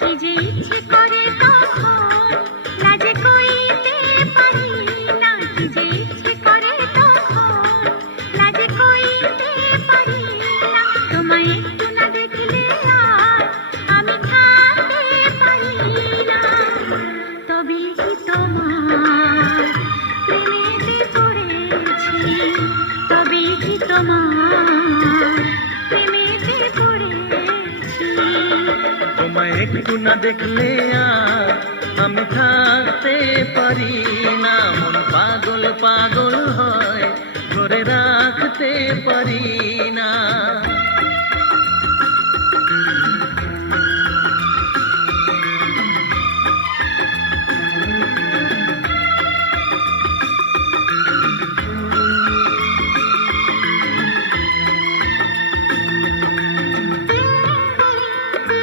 কি যে ইচ্ছে করে তখন লাজে কইতে পারি না, কি যে ইচ্ছে করে তখন লাজে কইতে পারি না। তোমায় একটু না দেখলে আর আমি থাকতে পারি না। তবে কি তোমার প্রেমেতে পড়েছি, তবে কি তোমার প্রেমেতে পড়েছি। তোমায় একটু না দেখলে আর আমি থাকতে পারি না। মন পাগল পাগল হয়, ধরে রাখতে পারি না।